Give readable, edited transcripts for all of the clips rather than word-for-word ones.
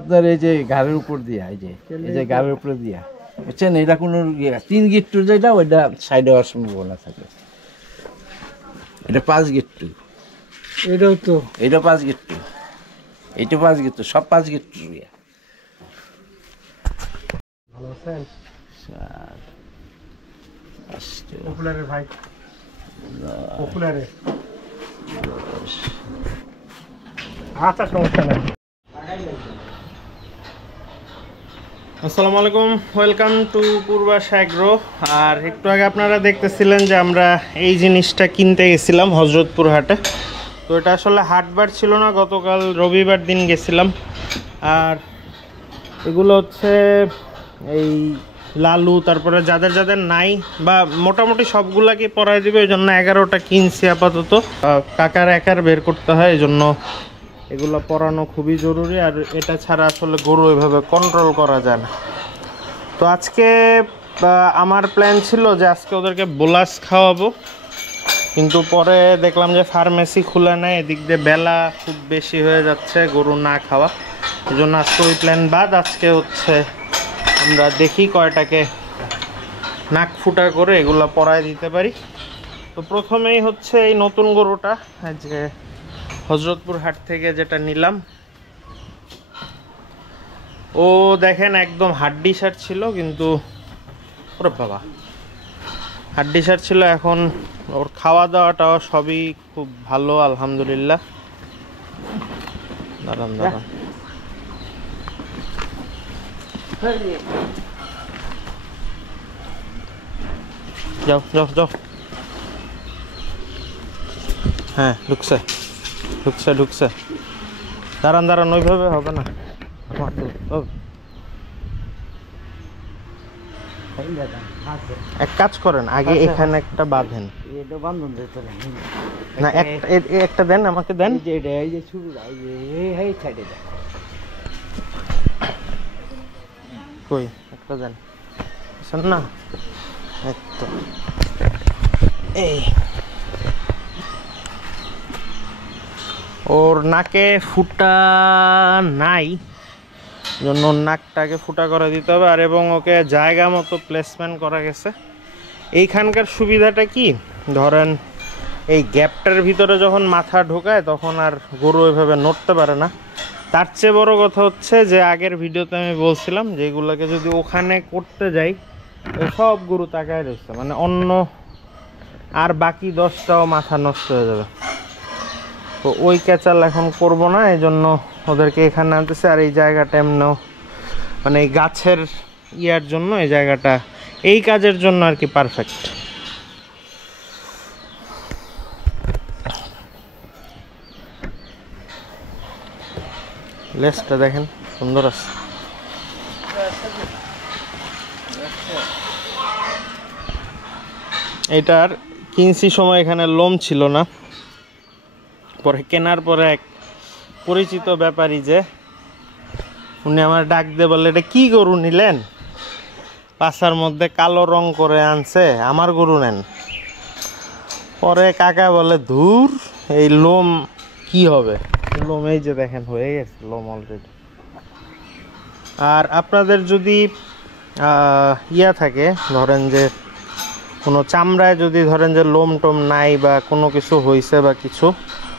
আপনার এই যে ঘাড়ের উপর দিয়া এই যে ঘাড়ের উপর দিয়া বুঝছেন, এটা কোনো 3 গিট্টু যেটা ওইটা সাইডে হওয়ার সম্ভাবনা থাকে। এটা 5 গিট্টু, এটাও তো এটা 5 গিট্টু, এটা 5 গিট্টু, সব 5 গিট্টু। ভালো আছেন? আচ্ছা পপুলারে ভাই, পপুলারে। আচ্ছা সমস্যা নাই। আসসালামু আলাইকুম, ওয়েলকাম টু পূর্বাশ অ্যাগ্রো। আর একটু আগে আপনারা দেখতেছিলেন যে আমরা এই জিনিসটা কিনতে গেছিলাম হজরতপুর হাটে। তো এটা আসলে হাটবার ছিল না, গতকাল রবিবার দিন গেছিলাম। আর এগুলো হচ্ছে এই লালু, তারপরে যাদের যাদের নাই বা মোটামুটি সবগুলাকে পরাই দিবে, এই জন্য 11টা কিনছি আপাতত। কাকার একার বের করতে হয়, এই জন্য এগুলো পরানো খুবই জরুরি। আর এটা ছাড়া আসলে গরু এভাবে কন্ট্রোল করা যায় না। তো আজকে আমার প্ল্যান ছিল যে আজকে ওদেরকে বোলাস খাওয়াবো, কিন্তু পরে দেখলাম যে ফার্মেসি খোলা নেই, এদিক দিয়ে বেলা খুব বেশি হয়ে যাচ্ছে গরু না খাওয়া, এই জন্য আজকে ওই প্ল্যান বাদ। আজকে হচ্ছে আমরা দেখি কয়টাকে নাক ফুটা করে এগুলো পরায় দিতে পারি। তো প্রথমেই হচ্ছে এই নতুন গরুটা যে হজরতপুর হাট থেকে যেটা নিলাম, ও দেখেন একদম হাড্ডি সার ছিল, কিন্তু ওরে বাবা হাড্ডি সার ছিল। এখন ওর খাওয়া দাওয়াটাও সবই খুব ভালো আলহামদুলিল্লাহ। দাঁড়ান দাঁড়ান, যাও যাও যাও। হ্যাঁ ঢুকছে ঢুকছে ঢুকছে। দাঁড়ান দাঁড়ান, ওইভাবে হবে না। এক কাজ করেন, আগে এখানে একটা বাঁধেন না, একটা দেন আমাকে, দেন। কই একটা দেন না, তো এই ওর নাকে ফুটা নাই, জন্য নাকটাকে ফুটা করে দিতে হবে। আর এবং ওকে জায়গা মতো প্লেসমেন্ট করা গেছে। এইখানকার সুবিধাটা কি, ধরেন এই গ্যাপটার ভিতরে যখন মাথা ঢোকায় তখন আর গরু ওইভাবে নড়তে পারে না। তার চেয়ে বড় কথা হচ্ছে যে আগের ভিডিওতে আমি বলছিলাম যে এগুলোকে যদি ওখানে করতে যাই, সব গরু তাকায় রয়েছে, মানে অন্য আর বাকি 10টাও মাথা নষ্ট হয়ে যাবে। তো ওই ক্যাচাল এখন করব না, এই জন্য ওদেরকে এখানে আনতেছে। আর এই জায়গাটা এমনও মানে এই গাছের ইয়ার জন্য এই জায়গাটা এই কাজের জন্য আর কি পারফেক্ট। লেজটা দেখেন সুন্দর আছে। এটার কিনছি সময় এখানে লোম ছিল না, পরে কেনার পরে এক পরিচিত ব্যাপারী যে উনি আমার ডাক দিয়ে বললে, এটা কি গরু নিলেন, পাছার মধ্যে কালো রং করে আনছে, আমার গরু নেন। পরে কাকা বলে, ধুর এই লোম কি হবে, লোম এই যে দেখেন হয়ে গেছে লোম অলরেডি। আর আপনাদের যদি ইয়া থাকে, ধরেন যে কোনো চামড়ায় যদি ধরেন যে লোম টোম নাই বা কোনো কিছু হয়েছে বা কিছু,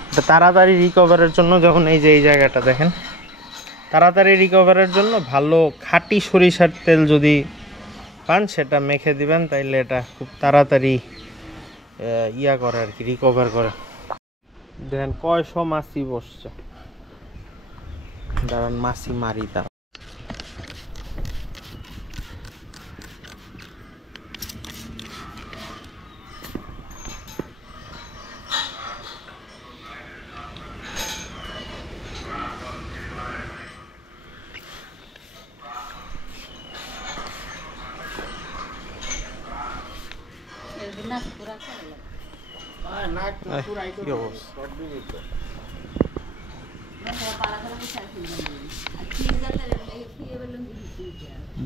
এটা তাড়াতাড়ি রিকভারের জন্য, যখন এই যে এই জায়গাটা দেখেন, তাড়াতাড়ি রিকভারের জন্য ভালো খাঁটি সরিষার তেল যদি পান সেটা মেখে দিবেন, তাইলে এটা খুব তাড়াতাড়ি ইয়া করে আর কি, রিকভার করে। দেখেন কয়শো মাছি বসছে, দাঁড়ান মাছি মারি তার।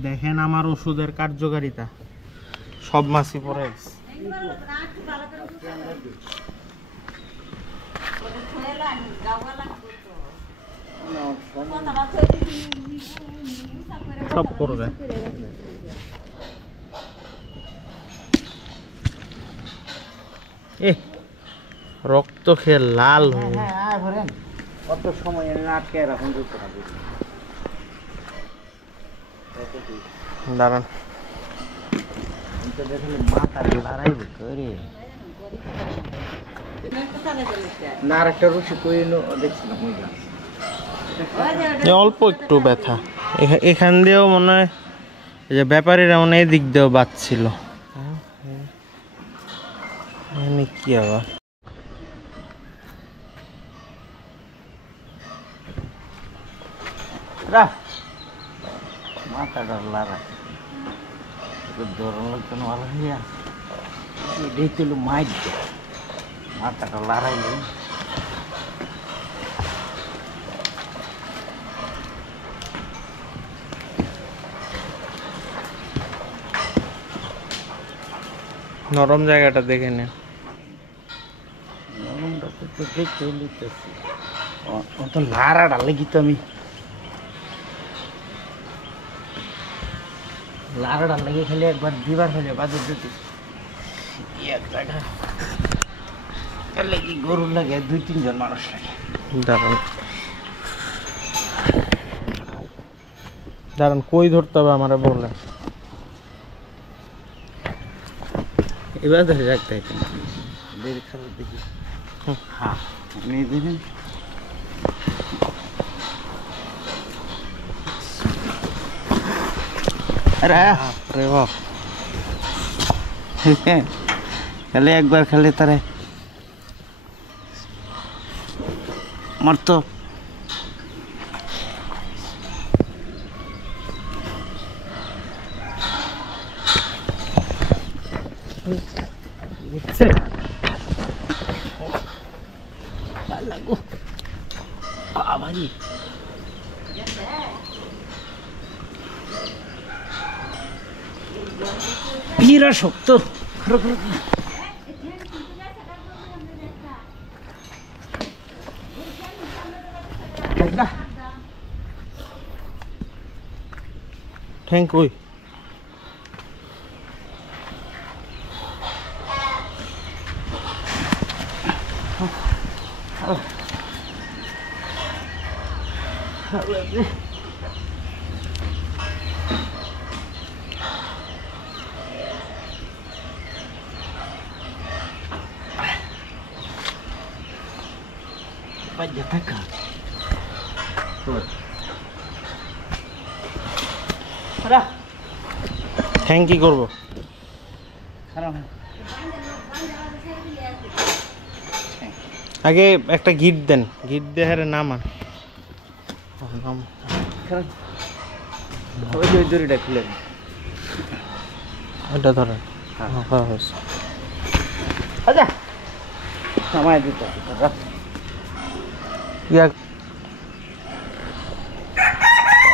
দেখেন আমার ওষুধের কার্যকারিতা, সব মাছি পড়ে গেছে। সব করবে এ রক্ত খেয়ে লাল হয়ে কত সময় আটকে রাখুন দিতে হবে দাঁড়ান দেখলে মাথা লড়াই করে না আর একটা রুচি করে দেখছিলাম ওই গাছ অল্প একটু ব্যথা এখান দিয়েও মনে হয় যে ব্যাপারীরা মনে হয় এদিক দিয়েও বাঁচছিল কি আবার মাথাটা লড়াই ধরন লাগতো না ভালো হইয়া এটাই তো মাইর মাথাটা লড়াইলে নরম জায়গাটা দেখে নেন নরমটাতে তো দেখতে লিখতেছি অত লাড়াটা লেগি তো আমি লাড়াটা লেগে খেলে একবার দিবার হলে বাদে দিতে এক জায়গা লেগে গরুর লাগে 2-3 জন মানুষ লাগে দাঁড়ান দাঁড়ান কই ধরতে হবে আমারে বললেন এবার ধরে রাখতে হয় দেরি খারাপ দেখি হ্যাঁ নিয়ে দেবেন আরে বাপ খেলে একবার খেলে তারে আমার তো বিরা শক্ত thank you Vaya taca. Para. Thank you করবো খারাপ আগে একটা গিট দেন গিট দিয়ে হারে নামান খারাপ ওই যে দড়িটা খুলে এটা ধরেন হ্যাঁ হয়েছে আচ্ছা সময় দিতে হবে ইয়া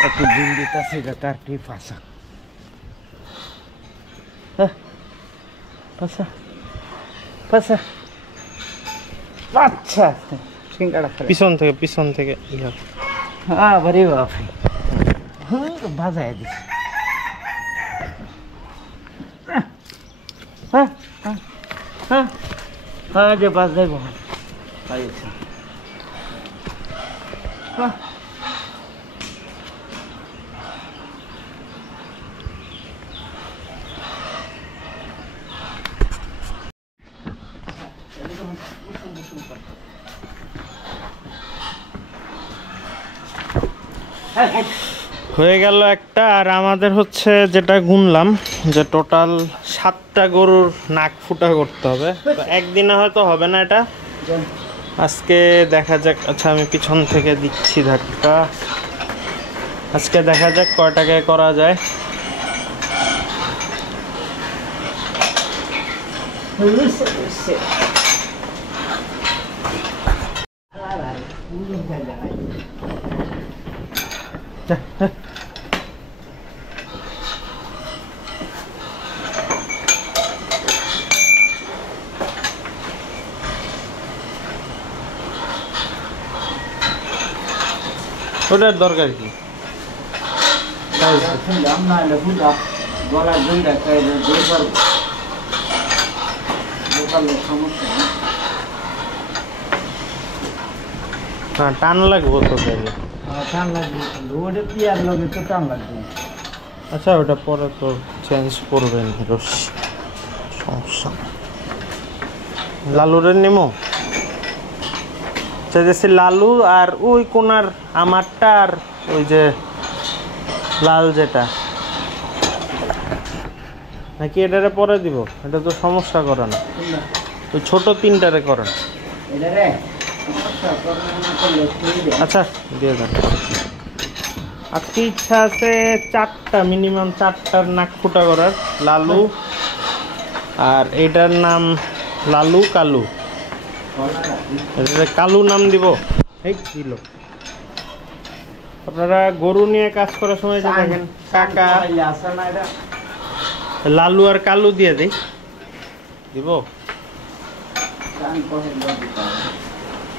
একটু দিন দিতেছে তার কি ফাঁসা ফাঁসা ফাঁসা আচ্ছা সিঙ্গাড়া পিছন থেকে ইয়া হ্যাঁ বারে বাপরে বাজায় দিছি হ্যাঁ হ্যাঁ হ্যাঁ হ্যাঁ যে বাজাই বল পাইছে হ্যাঁ হয়ে গেল একটা আর আমাদের হচ্ছে যেটা গুনলাম যে টোটাল 7টা গরুর নাক ফুটা করতে হবে তো একদিনে হয়তো হবে না এটা আজকে দেখা যাক আচ্ছা আমি পিছন থেকে দিচ্ছি ধাক্কা আজকে দেখা যাক কয়টাকে করা যায় ওটার দরকার কি? হ্যাঁ, টান লাগবো তো তাহলে। আচ্ছা, ওটা পরে তো চেঞ্জ করবেন রস, সমস্যা নেই। লালুরের নিমো চাইতেছি, লালু আর ওই কোনার আমারটা, আর ওই যে লাল যেটা, নাকি এটারে পরে দিব? এটা তো সমস্যা করে না, ওই ছোট তিনটারে করেন। আচ্ছা, দিয়ে দেন। আজকে ইচ্ছা আছে 4টা, মিনিমাম 4টার নাক ফুটা করার। লালু, আর এটার নাম লালু কালু, কালু নাম দিব। এই দিল। আপনারা গরু নিয়ে কাজ করার সময় যে দেখেন কাকা লালু আর কালু দিয়ে দিই, দিব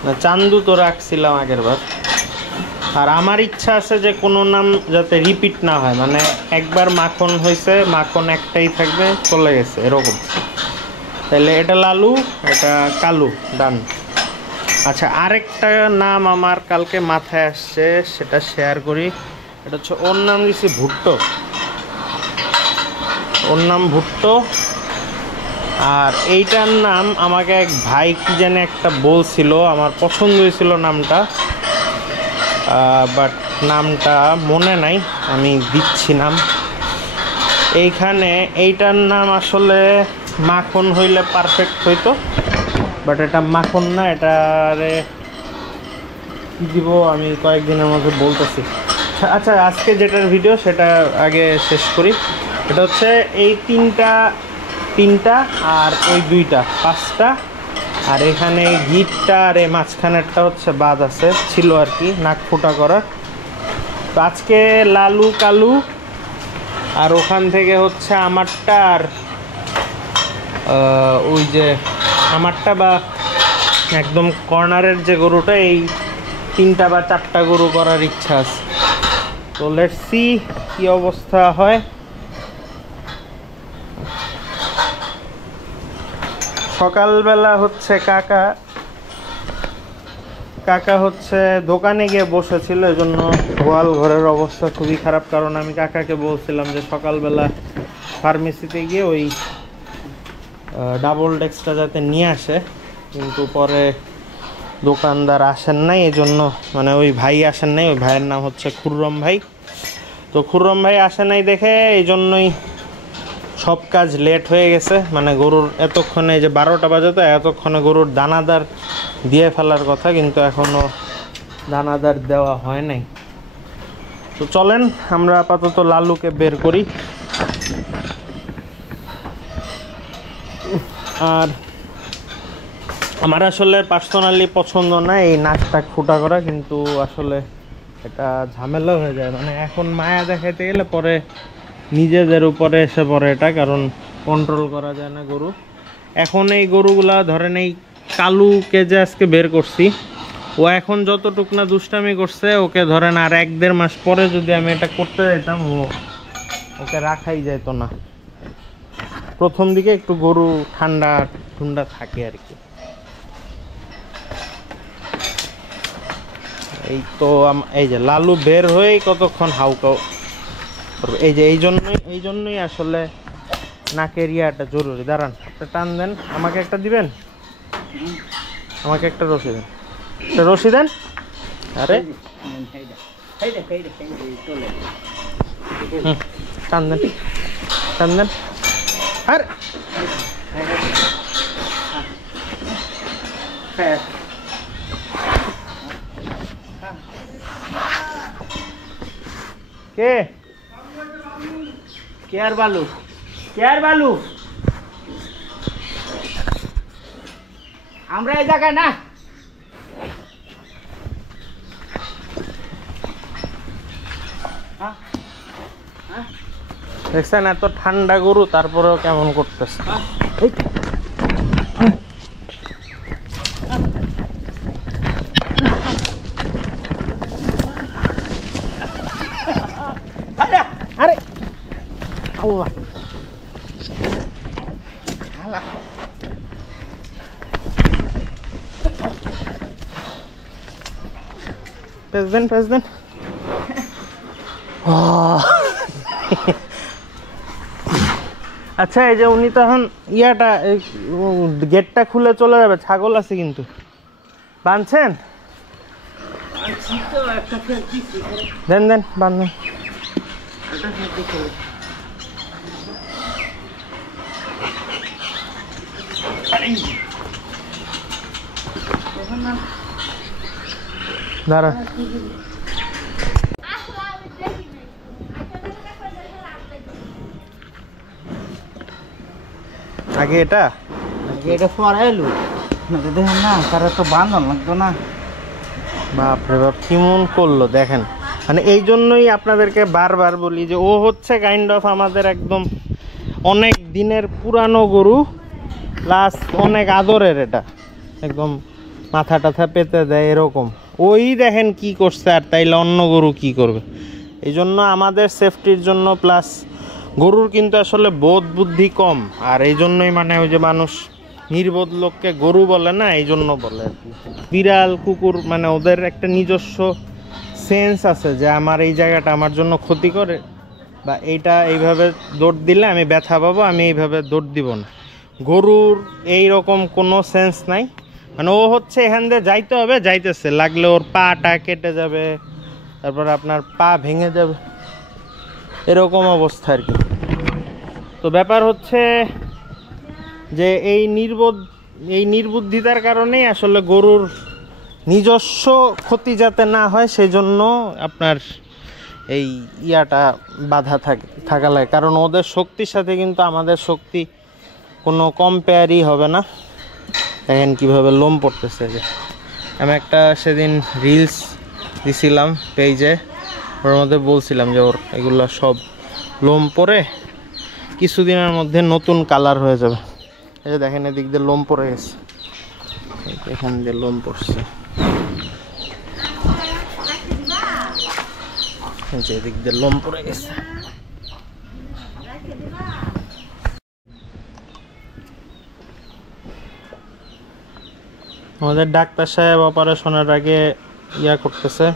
না? চান্দু তো রাখছিলাম আগের বার। আর আমার ইচ্ছা আছে যে কোনো নাম যাতে রিপিট না হয়, মানে একবার মাখন হয়েছে, মাখন একটাই থাকবে, চলে গেছে এরকম। তাহলে এটা লালু, এটা কালু, ডান। আচ্ছা, আরেকটা নাম আমার কালকে মাথায় আসছে, সেটা শেয়ার করি। এটা হচ্ছে, ওর নাম দিচ্ছি ভুট্টো, ওর নাম ভুট্টো। আর এইটার নাম আমাকে এক ভাই কি জানে একটা বলছিল, আমার পছন্দ হয়েছিল নামটা, বাট নামটা মনে নাই, আমি দিচ্ছি নাম। এইখানে এইটার নাম আসলে মাখন হইলে পারফেক্ট হইতো, বাট এটা মাখন না, এটারে কি দিব আমি কয়েকদিনের মধ্যে বলতেছি। আচ্ছা, আজকে যেটার ভিডিও সেটা আগে শেষ করি। এটা হচ্ছে এই তিনটা আর ওই 2টা, 5টা। আর এখানে গিটটা আর এই মাঝখানেরটা হচ্ছে বাদ আছে, ছিল আর কি, নাক ফুটা করার। তো আজকে লালু কালু, আর ওখান থেকে হচ্ছে আমারটা, আর ওই যে আমারটা বা একদম কর্নারের যে গরুটা, এই 3টা বা 4টা গরু করার ইচ্ছা আছে। তো লেটস সি কি অবস্থা হয়। সকালবেলা হচ্ছে কাকা হচ্ছে দোকানে গিয়ে বসেছিল, এই জন্য গোয়াল ঘরের অবস্থা খুবই খারাপ। কারণ আমি কাকাকে বলছিলাম যে সকালবেলা ফার্মেসিতে গিয়ে ওই ডাবল ডেক্সটা যাতে নিয়ে আসে, কিন্তু পরে দোকানদার আসেন নাই, এই জন্য, মানে ওই ভাই আসেন নাই, ওই ভাইয়ের নাম হচ্ছে খুররম ভাই। তো খুররম ভাই আসে নাই দেখে এই জন্যই সব কাজ লেট হয়ে গেছে। মানে গরুর এতক্ষণে, যে 12টা বাজে, তো এতক্ষণে গরুর দানাদার দিয়ে ফেলার কথা, কিন্তু এখনও দানাদার দেওয়া হয় নাই। তো চলেন আমরা আপাতত লালুকে বের করি। আর আমার আসলে পার্সোনালি পছন্দ না এই নাকটাক ফুটা করা, কিন্তু আসলে এটা ঝামেলা হয়ে যায়। মানে এখন মায়া দেখাইতে গেলে পরে নিজেদের উপরে এসে পড়ে এটা, কারণ কন্ট্রোল করা যায় না গরু। এখন এই গরুগুলা ধরেন, এই কালুকে যে আজকে বের করছি, ও এখন যতটুক না দুষ্টামি করছে, ওকে ধরেন আর 1-1.5 মাস পরে যদি আমি এটা করতে যেতাম, ওকে রাখাই যেত না। প্রথম দিকে একটু গরু ঠান্ডা থাকে আর কি। এই তো এই যে লালু বের হয়েই কতক্ষণ হাউকাও, এই যে এই জন্যই আসলে নাকের ইয়াটা জরুরি। দাঁড়ান, একটা টান দেন, আমাকে একটা দিবেন, আমাকে একটা রশি দেন, একটা রশি দেন। আরে টান দেন, টান দেন। আর কে আর বালু, আমরা এই জায়গায় না। দেখছেন এত ঠান্ডা গরু, তারপরেও কেমন করতেছে। আল্লাহ প্রেসিডেন্ট আচ্ছা এই যে উনি তো এখন ইয়াটা গেটটা খুলে চলে যাবে, ছাগল আছে কিন্তু বাঁধছেন? দেন বাঁধবেন। দাঁড়া আগে এটা পরে এলো দেখেন না, তারা তো বান্ধন লাগতো না। বাপরে বাপ কেমন করলো দেখেন। মানে এই জন্যই আপনাদেরকে বারবার বলি যে ও হচ্ছে কাইন্ড অফ আমাদের একদম অনেক দিনের পুরানো গরু, প্লাস অনেক আদরের। এটা একদম মাথা টাথা পেতে দেয় এরকম। ওই দেখেন কি করছে, আর তাইলে অন্য গরু কি করবে। এই জন্য আমাদের সেফটির জন্য, প্লাস গরুর কিন্তু আসলে বোধ বুদ্ধি কম, আর এই জন্যই মানে ওই যে মানুষ নির্বোধ লোককে গরু বলে না, এই জন্য বলে আর কি। বিড়াল কুকুর মানে ওদের একটা নিজস্ব সেন্স আছে যে আমার এই জায়গাটা আমার জন্য ক্ষতি করে, বা এইটা এইভাবে দৌড় দিলে আমি ব্যথা পাবো, আমি এইভাবে দৌড় দিব না। গরুর এই রকম কোনো সেন্স নাই। মানে ও হচ্ছে এখান দিয়ে যাইতে হবে, যাইতেছে, লাগলে ওর পাটা কেটে যাবে, তারপর আপনার পা ভেঙে যাবে, এরকম অবস্থা আর কি। তো ব্যাপার হচ্ছে যে এই নির্বুদ্ধিতার কারণেই আসলে গরুর নিজস্ব ক্ষতি যাতে না হয় সেই জন্য আপনার এই ইয়াটা বাধা থাকা লাগে। কারণ ওদের শক্তির সাথে কিন্তু আমাদের শক্তি কোনো কম্পেয়ারই হবে না। দেখেন কীভাবে লোম পড়তেছে। যে আমি একটা সেদিন রিলস দিছিলাম পেজে, ওর মধ্যে বলছিলাম যে ওর এগুলো সব লোম পরে কিছুদিনের মধ্যে নতুন কালার হয়ে যাবে। এই যে দেখেন এদিক দিয়ে লোম পড়ে গেছে, এখান দিয়ে লোম পড়ছে, এদিক দিয়ে লোম পড়ে গেছে। আমাদের ডাক্তার সাহেব অপারেশনের আগে ইয়া করতেছে,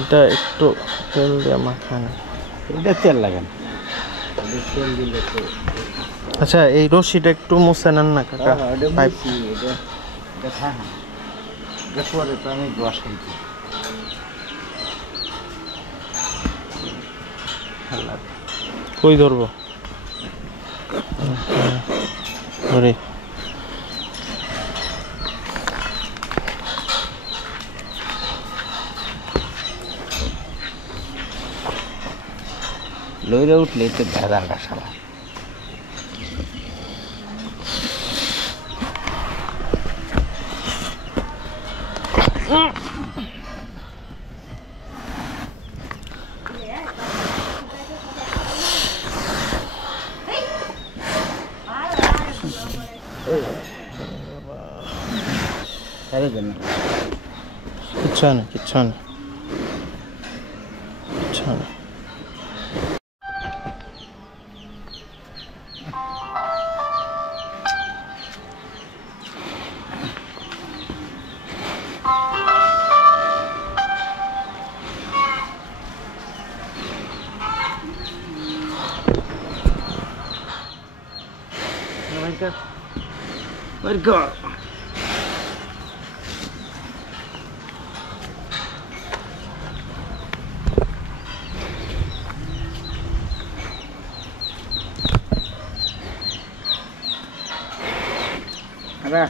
এটা একটু তেল দিয়ে মাখান, এটা তেল লাগান। আচ্ছা এই রশিটা একটু মুছে নেন না কাকা। পাইপ আমি বসাই কই ধরবো ধরে লইরে উঠলে তো ভেজালটা সারা। কিচ্ছু না কিচ্ছু না কিচ্ছু না। Let it go. Ada.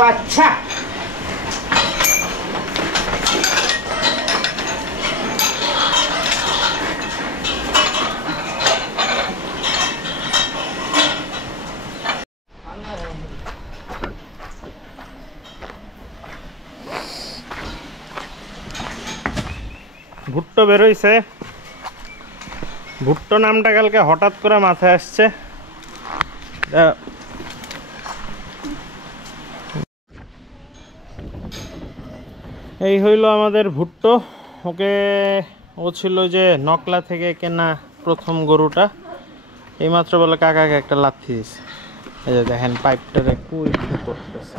বাচ্চা ভুট্টো বেরোইছে। ভুট্টো নামটা কালকে হঠাৎ করে মাথায় আসছে। এই হইল আমাদের ভুট্টো। ওকে ও ছিল যে নকলা থেকে কেনা প্রথম গরুটা, এইমাত্র বলে কাকাকে একটা লাথি দিছে। এই যে দেখেন পাইপটারে কুই করতেছে।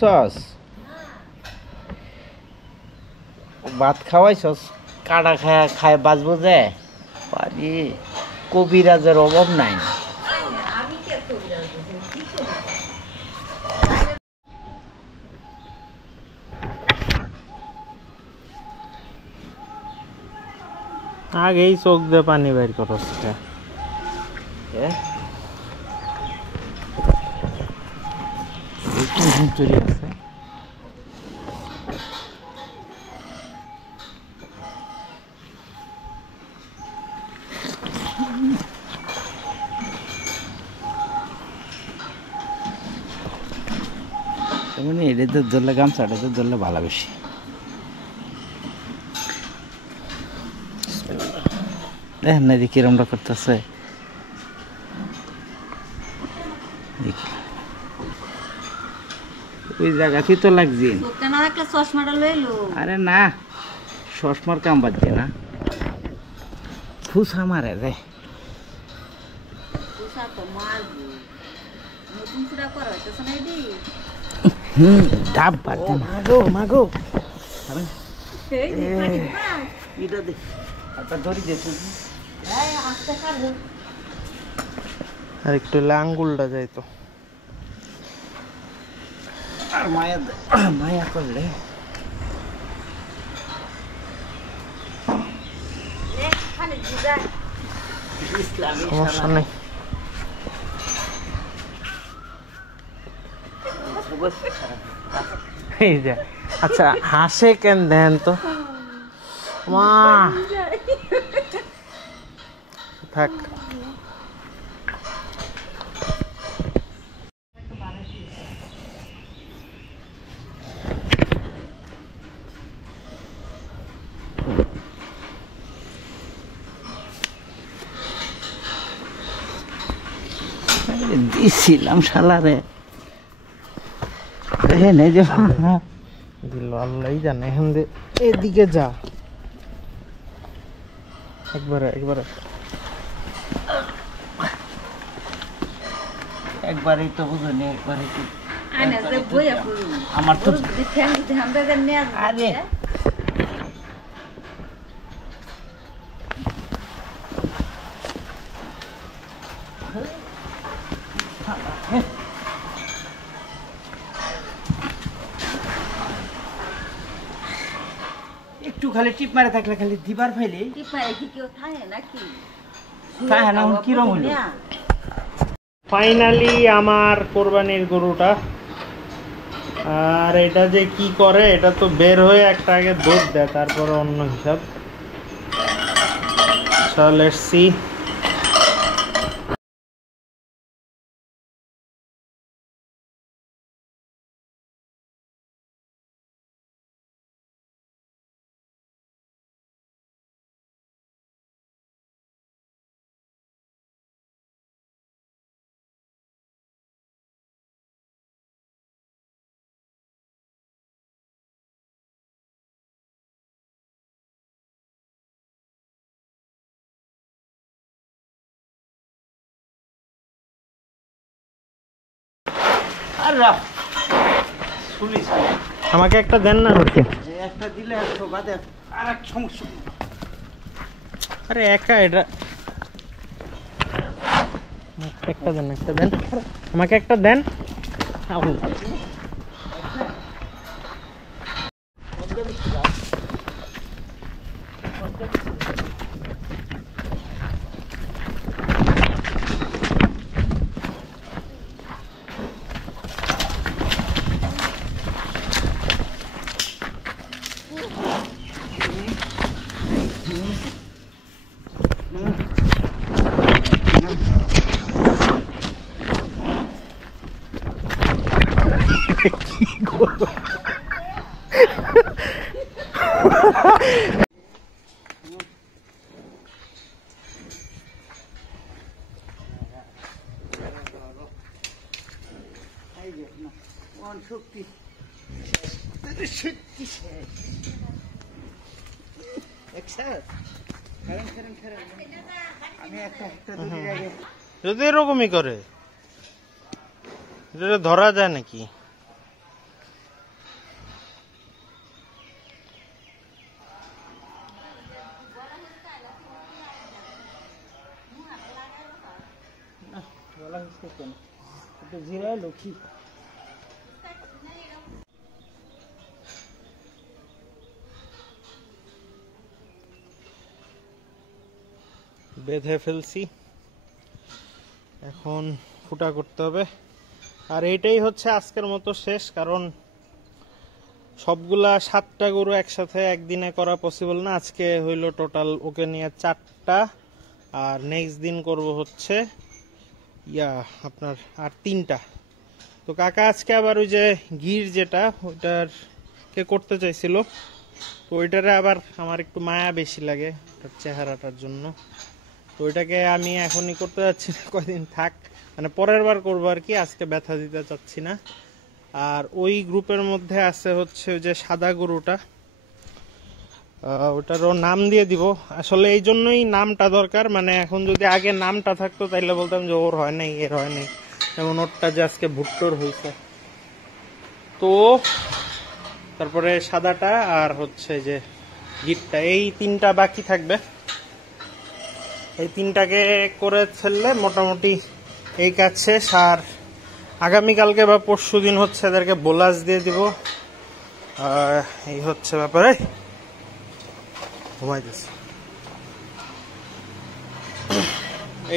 সস ভাত খাওয়াইছস, কাটা খায় খায় বাঁচবো যে পারি। কবিরাজের অভাব নাই। আগেই চোখ দিয়ে পানি বের করছে। চলে আছে মানে এটা তো ধরলে গামছাটা তো ধরলে ভালো বেশি। দেখেন না যে কিরমটা করতেছে। ওই জায়গাতেই তো লাগছে। আরে না, চশমার কাম বাদ দিয়ে না, ফুসা মারে রে। ডাব বাদ দে। মাগো মাগো এটা দেখ, একটা দড়ি দেখছি। আর একটু হলে আঙ্গুলটা যাইতো। আর মায়া মায়া করলে সমস্যা নেই। এই যে আচ্ছা হাসে কেন দেন তো মা থাক। দিছিলাম শালারে, দেখেন এই যে দিল আল্লাহই জানে। এখন এদিকে যা, একবারে একবারে একবারই তো বুঝুনি, একবারই কি আমার তো আরে একটু খালি টিপ মারে থাকলে খালি দিবার ফাইলে থাকে না। কিরম হইল ফাইনালি আমার কোরবানির গরুটা। আর এটা যে কি করে, এটা তো বের হয়ে একটা আগে দৌড় দেয়, তারপরে অন্য হিসাব। So let's see. আমাকে একটা দেন না, একটা দিলে একশো বাদে আর এক সমস্যা। আরে একা এটা একটা দেন, একটা দেন, আমাকে একটা দেন। যদি এরকমই করে এটা ধরা যায় নাকি? বেঁধে ফেলছি, এখন ফুটা করতে হবে। আর এইটাই হচ্ছে আজকের মতো শেষ, কারণ সবগুলা 7টা গরু একসাথে একদিনে করা পসিবল না। আজকে হইলো টোটাল ওকে নিয়ে 4টা, আর নেক্সট দিন করব হচ্ছে আপনার আর 3টা। তো কাকা আজকে আবার ওই যে গির যেটা ওইটার কে করতে চাইছিল, তো ওইটারে আবার আমার একটু মায়া বেশি লাগে তার চেহারাটার জন্য, তো ওইটাকে আমি এখনই করতে যাচ্ছি না, কয়দিন থাক, মানে পরের বার করবো আর কি, আজকে ব্যথা দিতে চাচ্ছি না। আর ওই গ্রুপের মধ্যে আছে হচ্ছে ওই যে সাদা গরুটা, ওটারও নাম দিয়ে দিব। আসলে এই জন্যই নামটা দরকার, মানে এখন যদি আগে নামটা থাকতো তাইলে বলতাম যে ওর হয় নাই, এর হয় নাই, যেমন ওরটা যে আজকে ভুট্টোর হয়েছে। তো তারপরে সাদাটা আর হচ্ছে যে গিটটা, এই 3টা বাকি থাকবে। এই 3টাকে করে ফেললে মোটামুটি এই কাজ শেষ। আর আগামীকালকে বা পরশু দিন হচ্ছে এদেরকে বোলাস দিয়ে দিব। এই হচ্ছে ব্যাপারে, ঘুমাইতেছে।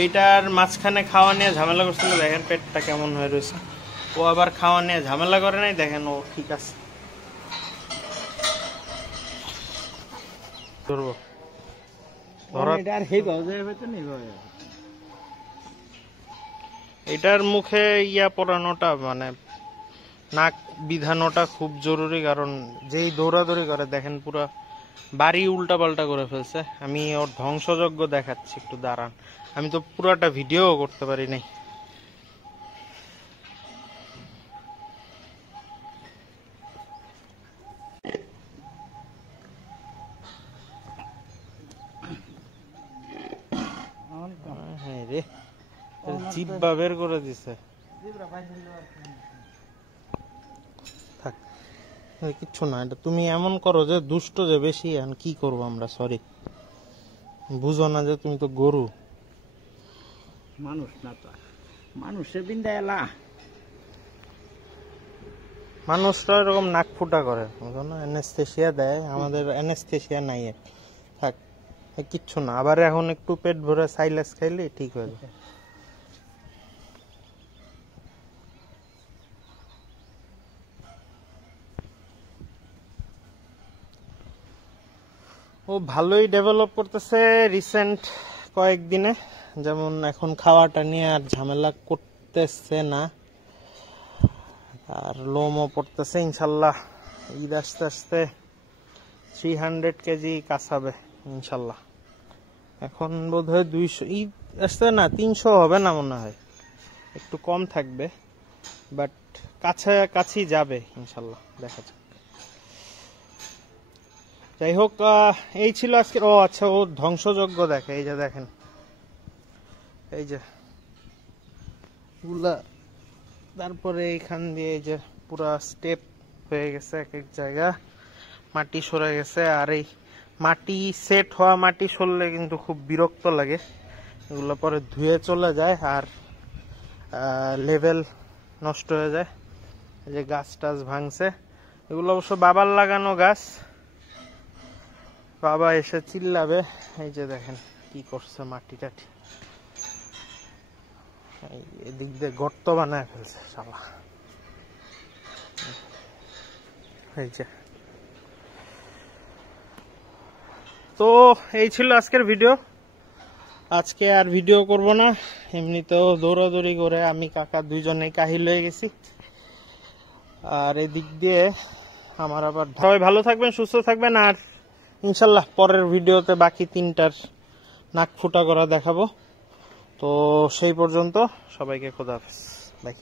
এইটার মাঝখানে খাওয়া নিয়ে ঝামেলা করছিল, দেখেন পেটটা কেমন হয়ে রয়েছে। ও আবার খাওয়া নিয়ে ঝামেলা করে নাই, দেখেন ও ঠিক আছে। ধরবো এটার মুখে পরানোটা মানে নাক বিধানোটা খুব জরুরি, কারণ যেই দৌড়াদৌড়ি করে দেখেন পুরো বাড়ি উল্টা পাল্টা করে ফেলছে। আমি ওর ধ্বংসযজ্ঞ দেখাচ্ছি, একটু দাঁড়ান, আমি তো পুরাটা ভিডিও করতে পারি নাই। হ্যাঁ রে, জিব্বা বের করে দিছে। থাক, কিচ্ছু না, এটা তুমি এমন করো যে দুষ্ট যে বেশি, এখন কি করবো আমরা, সরি, বুঝো না যে তুমি তো গরু মানুষ না, তো মানুষের বিন্দা এলা, মানুষরা এরকম নাক ফুটা করে, বুঝো না, অ্যানেস্থেশিয়া দেয়, আমাদের অ্যানেস্থেশিয়া নাই। থাক, কিচ্ছু না, আবার এখন একটু পেট ভরে সাইলেস খাইলে ঠিক হয়ে যাবে। ও ভালোই ডেভেলপ করতেছে রিসেন্ট কয়েকদিনে, যেমন এখন খাওয়াটা নিয়ে আর ঝামেলা করতেছে না, আর লোমও পড়তেছে। ইনশাল্লাহ ঈদ আস্তে আস্তে 300 কেজি কাছাবে ইনশাল্লাহ। এখন বোধ হয় 200, ঈদ আসতে না 300 হবে না মনে হয়, একটু কম থাকবে, বাট কাছাকাছি যাবে ইনশাল্লাহ, দেখা যাক। যাই হোক, এই ছিল আজকের। ও আচ্ছা, ও ধ্বংসযজ্ঞ দেখে, এই যে দেখেন, এই যে গুলা, তারপরে এইখান দিয়ে এই যে পুরা স্টেপ হয়ে গেছে, এক এক জায়গা মাটি সরে গেছে, আর এই মাটি সেট হওয়া মাটি সরলে কিন্তু খুব বিরক্ত লাগে, এগুলো পরে ধুয়ে চলে যায় আর লেভেল নষ্ট হয়ে যায়। এই যে গাছ টাছ ভাঙছে, এগুলো অবশ্য বাবার লাগানো গাছ, বাবা এসে চিল্লাবে। এই যে দেখেন কি করছে মাটি টাটি, এদিক দিয়ে গর্ত বানায় ফেলছে শালা। এই যে তো এই ছিল আজকের ভিডিও। আজকে আর ভিডিও করব না, এমনিতেও দৌড়াদৌড়ি করে আমি কাকা দুইজনেই কাহিল হয়ে গেছি। আর এদিক দিয়ে আমার আবার সবাই ভালো থাকবেন, সুস্থ থাকবেন, আর ইনশাল্লাহ পরের ভিডিওতে বাকি 3টার নাক ফুটা করা দেখাবো। তো সেই পর্যন্ত সবাইকে খোদা হাফেজ, বাই।